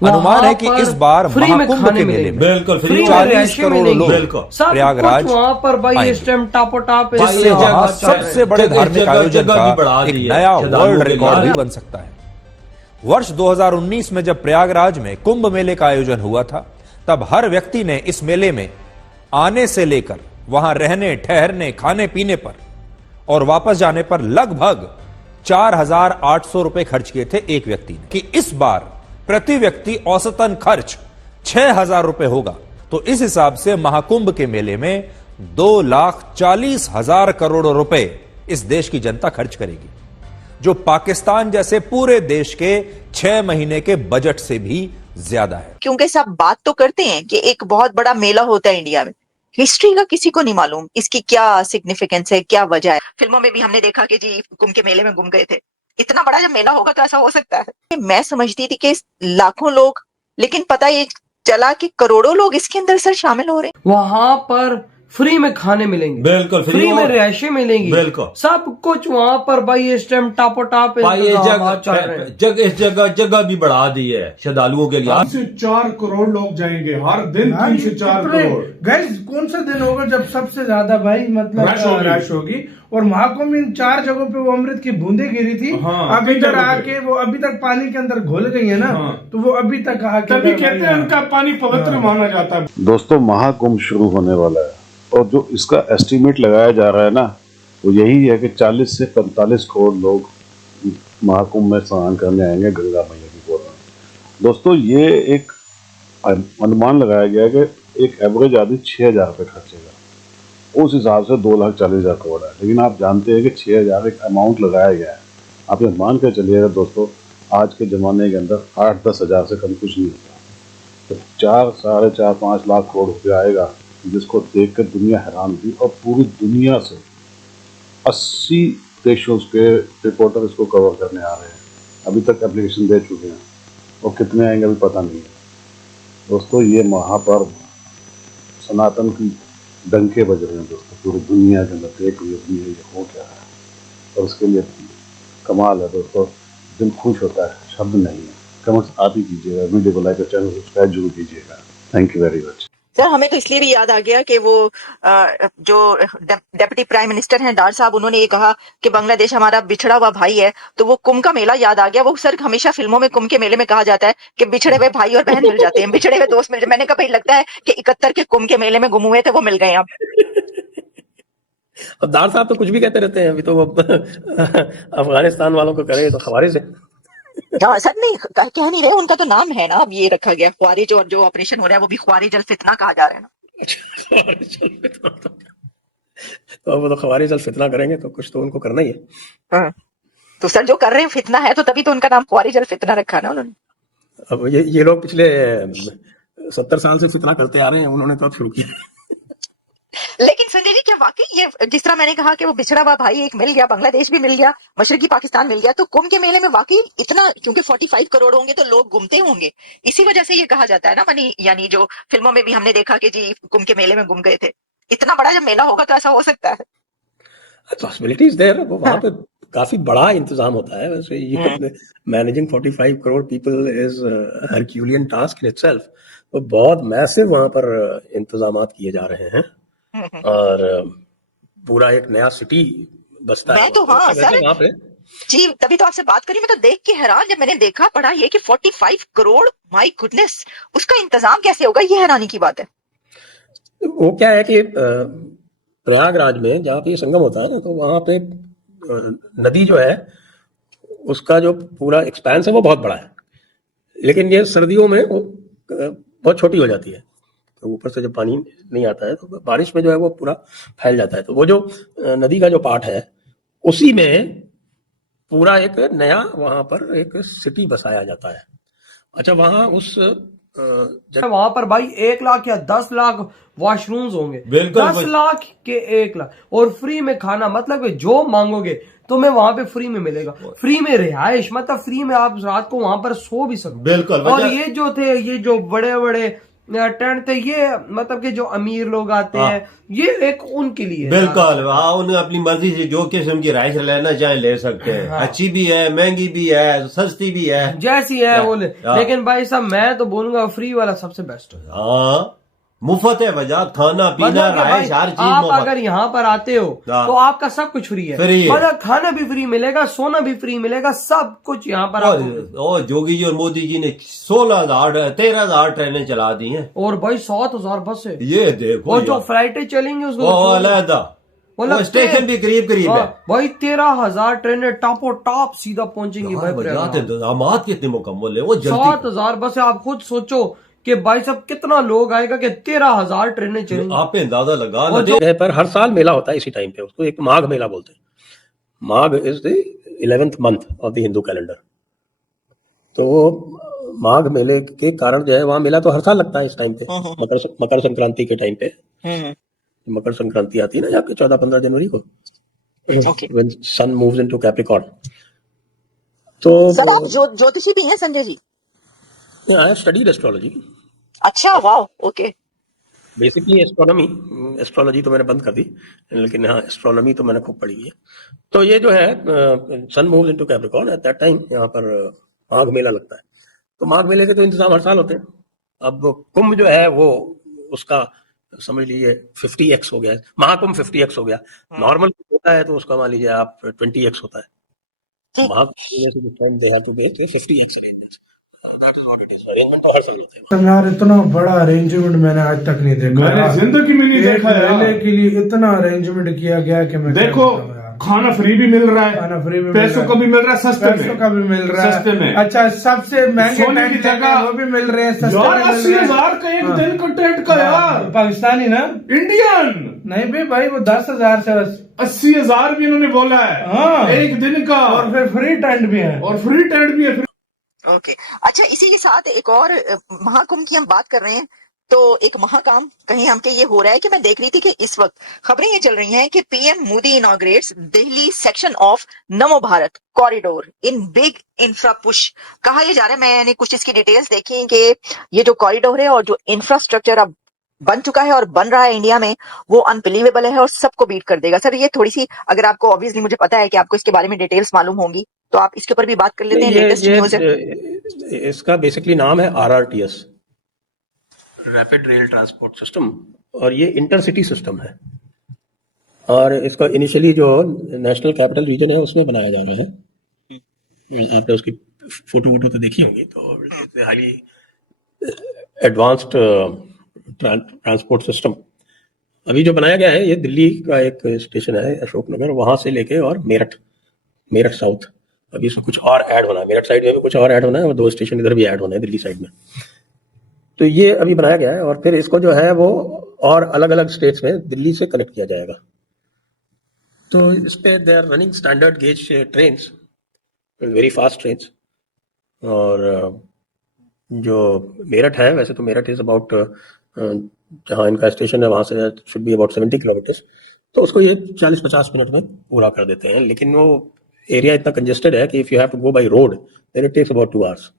अनुमान है कि इस बार महाकुंभ के मेले में बिल्कुल फ्री 40 करोड़ लोग प्रयागराज वहाँ पर भाई इस टाइम टापो टाप जिससे वहां सबसे बड़े धार्मिक आयोजन का एक नया वर्ल्ड रिकॉर्ड भी बन सकता है। वर्ष 2019 में जब प्रयागराज में कुंभ मेले का आयोजन हुआ था, तब हर व्यक्ति ने इस मेले में आने से लेकर वहां रहने, ठहरने, खाने पीने पर और वापस जाने पर लगभग 4,800 रुपए खर्च किए थे एक व्यक्ति ने। कि इस बार प्रति व्यक्ति औसतन खर्च 6,000 रुपए होगा, तो इस हिसाब से महाकुंभ के मेले में 2,40,000 करोड़ रुपए इस देश की जनता खर्च करेगी, जो पाकिस्तान जैसे पूरे देश के 6 महीने के बजट से भी ज्यादा है। क्योंकि सब बात तो करते हैं कि एक बहुत बड़ा मेला होता है इंडिया में, हिस्ट्री का किसी को नहीं मालूम इसकी क्या सिग्निफिकेंस है, क्या वजह है। फिल्मों में भी हमने देखा कि जी कुंभ के मेले में गुम गए थे। इतना बड़ा जब मेला होगा तो ऐसा हो सकता है। मैं समझती थी कि लाखों लोग, लेकिन पता ये चला कि करोड़ों लोग इसके अंदर सर शामिल हो रहे हैं। वहाँ पर फ्री में खाने मिलेंगे, बिल्कुल फ्री में रिहायशें मिलेंगी, बिल्कुल सब कुछ वहाँ पर भाई इस टाइम टापो टाप इस जगह भी बढ़ा दी है श्रद्धालुओं के लिए। 3 से 4 करोड़ लोग जाएंगे हर दिन, 3 से 4 करोड़। गाइस कौन सा दिन होगा जब सबसे ज्यादा भाई मतलब रश होगी। और महाकुंभ इन 4 जगहों पे वो अमृत की बूंदे गिरी थी। हाँ, अब इधर आके वो अभी तक पानी के अंदर घुल गई है ना। हाँ, तो वो अभी तक आके तभी कहते हैं उनका पानी पवित्र माना जाता है। दोस्तों, महाकुंभ शुरू होने वाला है और जो इसका एस्टीमेट लगाया जा रहा है ना, वो यही है कि 40 से 45 करोड़ लोग महाकुंभ में स्नान करने आएंगे गंगा मैया की गोद में। दोस्तों, ये एक अनुमान लगाया गया है कि एक एवरेज आदमी 6,000 रुपये खर्चेगा, उस हिसाब से 2,40,000 करोड़ है। लेकिन आप जानते हैं कि 6,000 एक अमाउंट लगाया गया है। आप ये मान कर चलिएगा दोस्तों, आज के ज़माने के अंदर 8-10 हज़ार से कम कुछ नहीं होता। तो 4, 4.5, 5 लाख करोड़ रुपये आएगा, जिसको देखकर दुनिया हैरान हुई। और पूरी दुनिया से 80 देशों के रिपोर्टर इसको कवर करने आ रहे हैं। अभी तक एप्लीकेशन दे चुके हैं और कितने आएंगे अभी पता नहीं है। दोस्तों, ये महापर्व सनातन की डंके बज रहे हैं दोस्तों, पूरी दुनिया के अंदर। देख दुनिया ये हो क्या है, और उसके लिए कमाल है दोस्तों। दिल खुश होता है, शब्द नहीं है। कमेंट्स आप ही कीजिएगा, वीडियो को लाइक और चैनल सब्सक्राइब जरूर कीजिएगा। Thank you very much. Sir, हमें तो इसलिए भी याद आ गया कि वो जो डेप्यूटी प्राइम मिनिस्टर हैं डार साहब, उन्होंने ये कहा कि बांग्लादेश हमारा बिछड़ा हुआ भाई है, तो वो कुंभ का मेला याद आ गया। वो सर हमेशा फिल्मों में कुंभ के मेले में कहा जाता है कि बिछड़े हुए भाई और बहन मिल जाते हैं, बिछड़े हुए दोस्त मिल जाते हैं। मैंने कहा भाई लगता है कि 71 के कुंभ के मेले में गुम हुए थे, वो मिल गए अब दार साहब तो कुछ भी कहते रहते हैं। अभी तो वो अफगानिस्तान वालों को करे तो खवारिज है। हाँ सर, नहीं कह नहीं रहे, उनका तो नाम है ना, अब ये रखा गया ख्वारिज, और जो ऑपरेशन हो रहा है वो भी ख्वारिज अल फितना कहा जा रहा है ना। तो अब वो तो खवारिज अल फितना करेंगे तो कुछ तो उनको करना ही है। हाँ, तो सर जो कर रहे हैं फितना है, तो तभी तो उनका नाम ख्वारिज अल फितना रखा ना उन्होंने। अब ये लोग पिछले 70 साल से फितना करते आ रहे हैं, उन्होंने तो अब शुरू किया। लेकिन संजय जी, क्या वाकई ये जिस तरह मैंने कहा कि वो बिछड़ा हुआ भाई एक मिल गया, बांग्लादेश भी मिल गया, मशरकी पाकिस्तान मिल गया, तो कुंभ के मेले में वाकई इतना, क्योंकि 45 करोड़ होंगे तो लोग घूमते होंगे, इसी वजह से ये कहा जाता है ना मनी, यानी जो फिल्मों में भी हमने देखा कि जी कुंभ के मेले में गुम गए थे। इतना बड़ा जब मेला होगा तो ऐसा हो सकता है। पॉसिबिलिटीज देयर, वहां पे काफी बड़ा इंतजाम होता है। वैसे ये managing 45 crore people is Herculean task in itself. तो बहुत मैसिव वहां पर इंतजामात किए जा रहे हैं और पूरा एक नया सिटी बसता है। मैं तो हाँ सर, वहाँ पे जी तभी तो आपसे बात करी। मैं तो देख के हैरान, जब मैंने देखा पढ़ा ये कि 45 करोड़, माय गुडनेस, उसका इंतजाम कैसे होगा, ये हैरानी की बात है। वो क्या है कि प्रयागराज में जहाँ पे संगम होता है ना, तो वहाँ पे नदी जो है उसका जो पूरा एक्सपेंस है वो बहुत बड़ा है, लेकिन ये सर्दियों में वो बहुत छोटी हो जाती है। तो ऊपर से जब पानी नहीं आता है तो बारिश में जो है वो पूरा फैल जाता है। तो वो जो नदी का जो पार्ट है, उसी में पूरा एक नया वहां पर एक सिटी बसाया जाता है। अच्छा, वहां उस वहां पर भाई 1 लाख या 10 लाख वॉशरूम्स होंगे, 10 लाख के 1 लाख, और फ्री में खाना, मतलब जो मांगोगे तुम्हें वहां पे फ्री में मिलेगा। फ्री में रिहाइश, मतलब फ्री में आप रात को वहां पर सो भी सकते। बिल्कुल। और ये जो थे, ये जो बड़े बड़े टेंट थे, ये मतलब कि जो अमीर लोग आते हैं ये एक उनके लिए बिल्कुल, हाँ, उन्हें अपनी मर्जी से जो किस्म की राइस लेना चाहे ले सकते हैं। अच्छी भी है, महंगी भी है, सस्ती भी है, जैसी है वो लेकिन भाई साहब मैं तो बोलूंगा फ्री वाला सबसे बेस्ट है। हाँ, मुफ्त है वजह, खाना पीना मतलब कि राइस भाई, हर चीज आप मुफ्त। अगर यहाँ पर आते हो तो आपका सब कुछ फ्री है, फ्री है। मतलब खाना भी फ्री मिलेगा, सोना भी फ्री मिलेगा, सब कुछ यहाँ पर आपको। और जोगी जी और मोदी जी ने 13,000 ट्रेनें चला दी हैं। और भाई 7,000 बस है, ये देखो, और जो फ्लाइटें चलेंगी उसको वो अलहदा, वो स्टेशन भी करीब करीब है भाई। 13,000 ट्रेनें टॉपो टॉप सीधा पहुंचेंगी भाई प्रयागराज। दामाद कितने मुकम्मल है वो, जल्दी 7,000 बस है। आप खुद सोचो कि भाई साहब कितना लोग आएगा कि 13,000 ट्रेनें चलेंगी। आप पे अंदाजा लगा और लो। जगह पर हर साल मेला होता है इसी टाइम पे, उसको एक माघ मेला बोलते हैं। Magh is the 11th month of the Hindu calendar. तो माघ मेले के कारण जो है वहां मेला तो हर साल लगता है इस टाइम पे, मकर संक्रांति के टाइम पे। मकर संक्रांति आती है ना आपके 14-15 जनवरी को, when sun moves into Capricorn. तो सर आप ज्योतिषी भी हैं Sanjay ji? I studied astrology. अच्छा, वाह, ओके। बेसिकली एस्ट्रोलॉजी तो मैंने बंद कर दी, लेकिन हाँ एस्ट्रोनॉमी तो मैंने खूब पढ़ी है। तो ये जो है sun moves into Capricorn, at that time यहाँ पर माघ मेला लगता है। तो माघ मेले के तो इंतजाम हर साल होते हैं। अब कुंभ जो है वो उसका समझ लीजिए 50x हो गया है, महाकुंभ 50x हो गया। नॉर्मल होता है तो उसका मान लीजिए आप 20x होता है। महाकुंभ 50x अरेंजमेंट तो हर साल होते हैं। यार इतना बड़ा अरेंजमेंट मैंने आज तक नहीं देखा, मैंने जिंदगी में नहीं देखा यार। मेले के लिए इतना अरेंजमेंट किया गया कि मैं देखो, खाना फ्री भी मिल रहा है, खाना फ्री भी, पैसों का भी मिल रहा है, पैसों का भी मिल रहा है, सस्ते में। अच्छा, सबसे महंगे सोने की टेंट जगह वो भी मिल रहे हैं, सस्ते यार में मिल रहे हैं। 80,000 का एक दिन का टेंट का यार, पाकिस्तानी ना, इंडियन नहीं भी भाई, वो 10,000 से बस 80,000 भी इन्होंने बोला है। हाँ, एक दिन का, और फिर फ्री टेंट भी है, और फ्री टेंट भी है। ओके, अच्छा, इसी के साथ एक और महाकुंभ की हम बात कर रहे हैं तो एक महाकाम कहीं हमके ये हो रहा है कि मैं देख रही थी कि इस वक्त खबरें ये चल रही हैं कि PM Modi inaugurates Delhi section of Namo Bharat corridor in big infra push. कहा यह जा रहा है, मैंने कुछ इसकी डिटेल्स देखी कि ये जो कॉरिडोर है और जो इंफ्रास्ट्रक्चर अब बन चुका है और बन रहा है इंडिया में, वो अनबिलीवेबल है और सबको बीट कर देगा। सर ये थोड़ी सी, अगर आपको ऑब्वियसली मुझे पता है कि आपको इसके बारे में डिटेल्स मालूम होंगी, तो आप इसके ऊपर भी बात कर लेते हैं। लेटेस्ट न्यूज़ है इसका बेसिकली नाम है RRTS, rapid rail transport system, और ये इंटरसिटी सिस्टम है। और इसका इनिशियली जो नेशनल कैपिटल रीजन है उसमें बनाया जा रहा है। आपने उसकी फोटो तो देखी होंगी। तो हाईली एडवांस्ड ट्रांसपोर्ट सिस्टम अभी जो बनाया गया है, ये दिल्ली का एक स्टेशन है अशोकनगर, वहां से लेके और मेरठ साउथ। अभी इसमें कुछ और ऐड होना है, मेरठ साइड में भी कुछ और ऐड होना है, और 2 स्टेशन इधर भी ऐड होना है दिल्ली साइड में। तो ये अभी बनाया गया है, और फिर इसको जो है वो और अलग अलग स्टेट्स में दिल्ली से कनेक्ट किया जाएगा। तो इस पे they are running standard gauge trains, very fast trains. और जो मेरठ है, वैसे तो मेरठ इज अबाउट, जहाँ इनका स्टेशन है वहां से शुड बी अबाउट 70 किलोमीटर्स, तो उसको ये 40-50 मिनट में पूरा कर देते हैं। लेकिन वो एरिया इतना कंजेस्टेड है कि if you have to go by road then it takes about 2 hours.